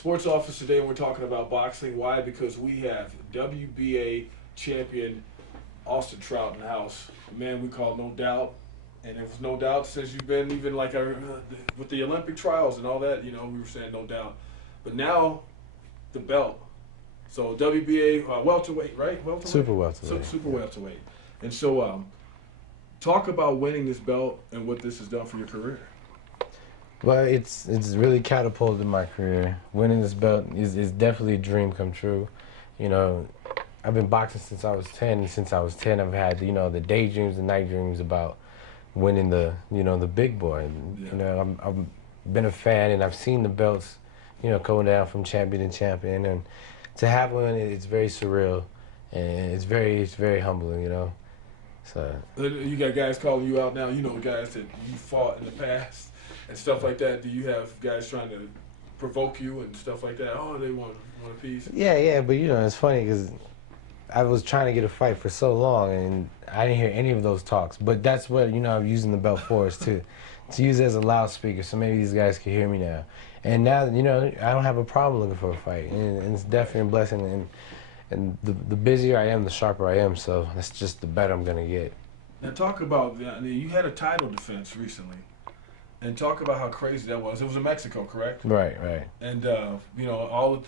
Sports Office today, and we're talking about boxing. Why? Because we have WBA champion Austin Trout in the house. A man we call No Doubt. And it was no doubt since you've been even like with the Olympic trials and all that, we were saying no doubt. But now, the belt. So WBA welterweight, right? Welterweight? Super welterweight. Super welterweight. And so, talk about winning this belt and what this has done for your career. Well, it's really catapulted my career. Winning this belt is definitely a dream come true. I've been boxing since I was 10. And since I was 10, I've had the daydreams and night dreams about winning the big boy. Yeah. I've been a fan, and I've seen the belts going down from champion to champion, and to have one, it's very surreal, and it's very humbling. So you got guys calling you out now. Guys that you fought in the past and stuff like that. Do you have guys trying to provoke you and stuff like that? Oh, they want a piece. Yeah, but it's funny because I was trying to get a fight for so long, and I didn't hear any of those talks. But that's what I'm using the belt for, is to use it as a loudspeaker, so maybe these guys can hear me now. And now, I don't have a problem looking for a fight, and it's definitely a blessing. And the busier I am, the sharper I am. So that's just the better I'm gonna get. Now talk about you had a title defense recently, and talk about how crazy that was. It was in Mexico, correct? Right. And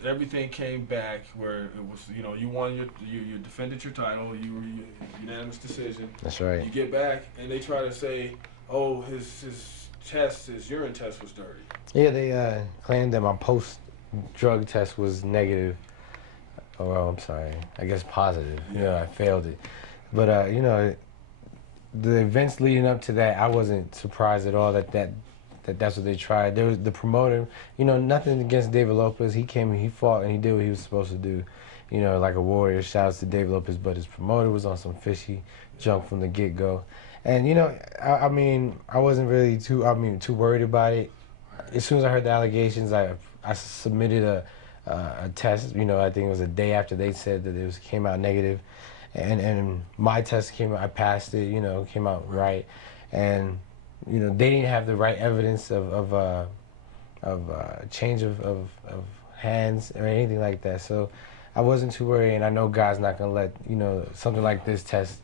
everything came back where it was you won you defended your title. You were unanimous decision. That's right. You get back and they try to say, oh, his urine test was dirty. Yeah, they claimed that my post-drug test was negative. Oh, well, I'm sorry. I guess positive. Yeah. I failed it. But the events leading up to that, I wasn't surprised at all that's what they tried. There was the promoter. Nothing against David Lopez. He came and he fought and he did what he was supposed to do. Like a warrior. Shouts to David Lopez, but his promoter was on some fishy junk from the get-go. And I wasn't really too worried about it. As soon as I heard the allegations, I submitted a test. I think it was a day after they said that it came out negative, and my test came out. I passed it. Came out right, and they didn't have the right evidence of change of hands or anything like that. So I wasn't too worried, and I know God's not gonna let something like this test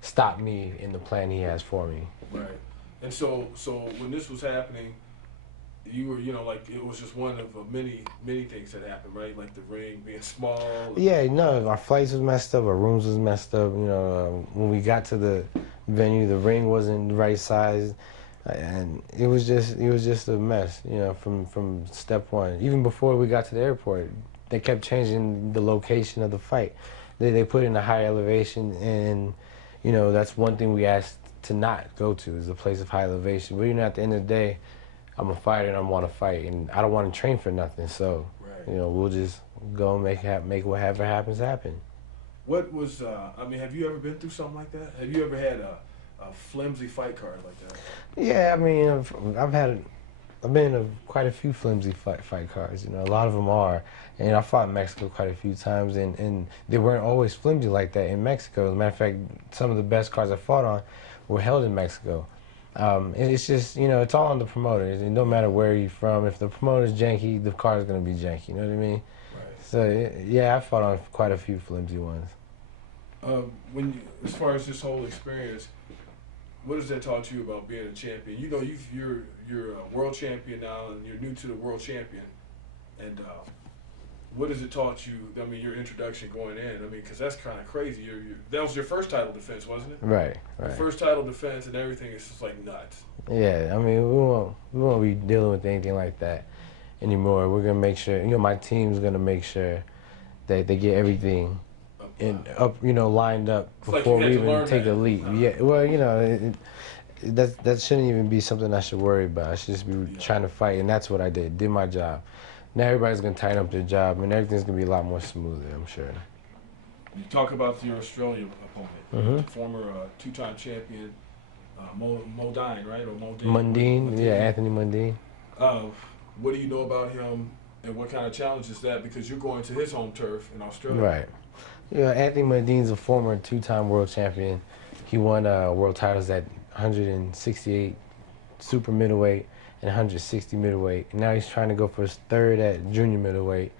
stop me in the plan He has for me. Right. And so when this was happening, you were, like, it was just one of many things that happened, right? Like the ring being small. Yeah, no, our flights was messed up, our rooms was messed up. When we got to the venue, the ring wasn't the right size, and it was just a mess. From step one. Even before we got to the airport, they kept changing the location of the fight. They put it in a high elevation, and that's one thing we asked to not go to, is a place of high elevation. But at the end of the day, I'm a fighter and I want to fight, and I don't want to train for nothing. So, right. We'll just go and make whatever happens happen. What was have you ever been through something like that? Have you ever had a flimsy fight card like that? Yeah, I've been in quite a few flimsy fight cards. A lot of them are. And I fought in Mexico quite a few times, and they weren't always flimsy like that in Mexico. As a matter of fact, some of the best cards I fought on were held in Mexico. It's just, it's all on the promoter. It don't matter where you're from. If the promoter's janky, the card's going to be janky. You know what I mean? Right. So, yeah, I fought on quite a few flimsy ones. As far as this whole experience, what has that taught you about being a champion? You're a world champion now, and you're new to the world champion. And what has it taught you? Your introduction going in. Because that's kind of crazy. That was your first title defense, wasn't it? Right. Your first title defense, and everything is just like nuts. Yeah, we won't be dealing with anything like that anymore. We're gonna make sure. My team's gonna make sure that they get everything lined up before we even take a leap. Yeah. Well, that shouldn't even be something I should worry about. I should just be trying to fight, and that's what I did my job. Now everybody's going to tighten up their job, and everything's going to be a lot more smoother, I'm sure. You talk about your Australian opponent, former two-time champion, Mundine, right? Or Mundine, yeah, Anthony Mundine. What do you know about him, and what kind of challenge is that? Because you're going to his home turf in Australia. Right. Anthony Mundine's a former two-time world champion. He won world titles at 168 super middleweight and 160 middleweight. And now he's trying to go for his third at junior middleweight,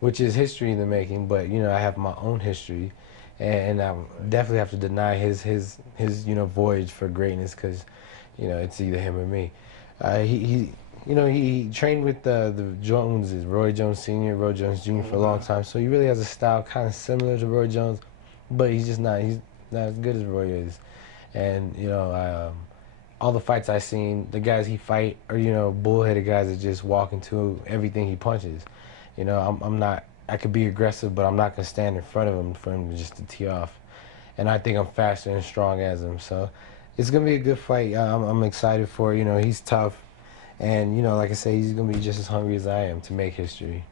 which is history in the making. But you know, I have my own history, and I definitely have to deny his you know, voyage for greatness, because you know, it's either him or me. He you know, he trained with the Joneses, Roy Jones Sr., Roy Jones Jr. for a long time, so he really has a style kind of similar to Roy Jones, but he's not as good as Roy is. And you know, all the fights I've seen, the guys he fight are, you know, bullheaded guys that just walk into everything he punches. You know, I'm not, I could be aggressive, but I'm not gonna stand in front of him for him just to tee off. And I think I'm faster and strong as him, so it's gonna be a good fight. I'm excited for it. You know, he's tough. And, you know, like I say, he's going to be just as hungry as I am to make history.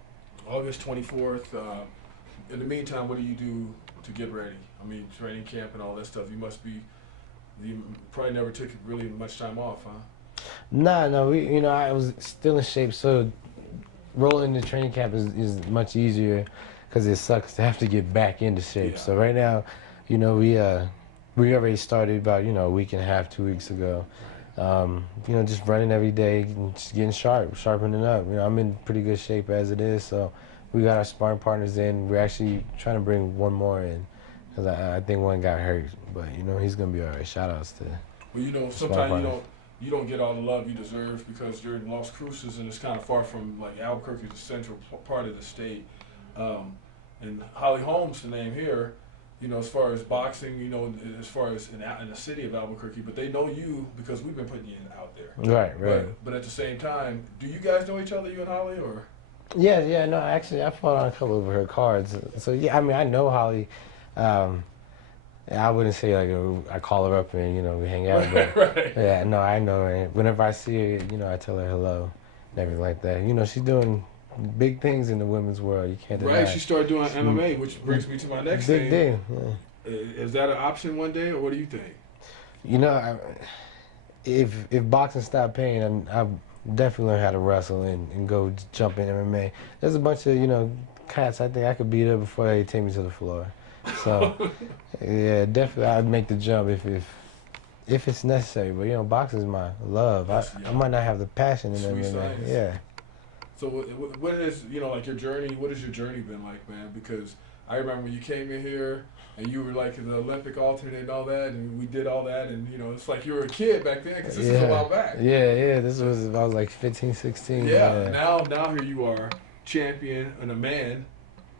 August 24th. In the meantime, what do you do to get ready? I mean, training camp and all that stuff. You probably never took really much time off, huh? No, you know, I was still in shape, so rolling into training camp is much easier, because it sucks to have to get back into shape. Yeah. So right now, you know, we already started about, you know, a week and a half, 2 weeks ago. You know, just running every day, and just getting sharpening up. You know, I'm in pretty good shape as it is, so we got our sparring partners in. We're actually trying to bring one more in, because I think one got hurt, but you know, he's gonna be all right. Shout outs to. Well, you know, sometimes you don't get all the love you deserve, because you're in Las Cruces and it's kind of far from like Albuquerque, the central part of the state. And Holly Holm's the name here. You know, as far as boxing, you know, as far as in the city of Albuquerque, but they know you because we've been putting you out there. Right. But at the same time, do you guys know each other, you and Holly, or? Yeah. No, actually, I fought on a couple of her cards. So yeah, I mean, I know Holly. I wouldn't say like I call her up and, you know, we hang out. But Right. Yeah, no, I know her. And whenever I see her, you know, I tell her hello, and everything like that. You know, she's doing big things in the women's world. You can't deny. Right, she started doing MMA, which brings me to my next thing. Big deal. Yeah. Is that an option one day, or what do you think? You know, if boxing stopped paying, I definitely learn how to wrestle and go jump in MMA. There's a bunch of, you know, cats I think I could beat up before they take me to the floor. So yeah, definitely I'd make the jump if it's necessary. But you know, boxing is my love. I might not have the passion in MMA. Science. Yeah. So what is, you know, like your journey? What has your journey been like, man? Because I remember when you came in here and you were like in the Olympic alternate and all that, and we did all that, and you know, it's like you were a kid back then, because this is a while back. Yeah. This was, I was like 15, 16. Yeah. Now here you are, champion and a man.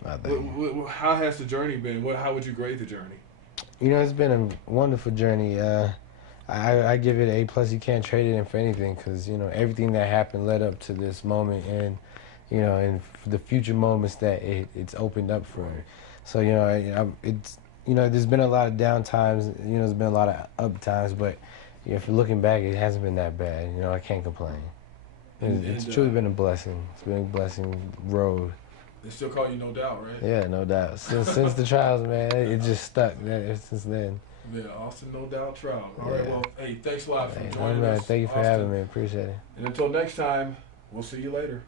How has the journey been? How would you grade the journey? You know, it's been a wonderful journey. I give it A+. You can't trade it in for anything, because you know, everything that happened led up to this moment, and you know, and the future moments that it's opened up for me. So you know, it's, you know, there's been a lot of down times. You know, there's been a lot of up times, but you know, if you're looking back, it hasn't been that bad. You know, I can't complain. It's truly been a blessing. It's been a blessing road. They still call you No Doubt, right? Yeah, no doubt. Since the trials, man, it just stuck since then. Yeah, Austin No Doubt Trout. All right, well, hey, thanks a lot for joining man, us. Thank you for having me. Appreciate it. And until next time, we'll see you later.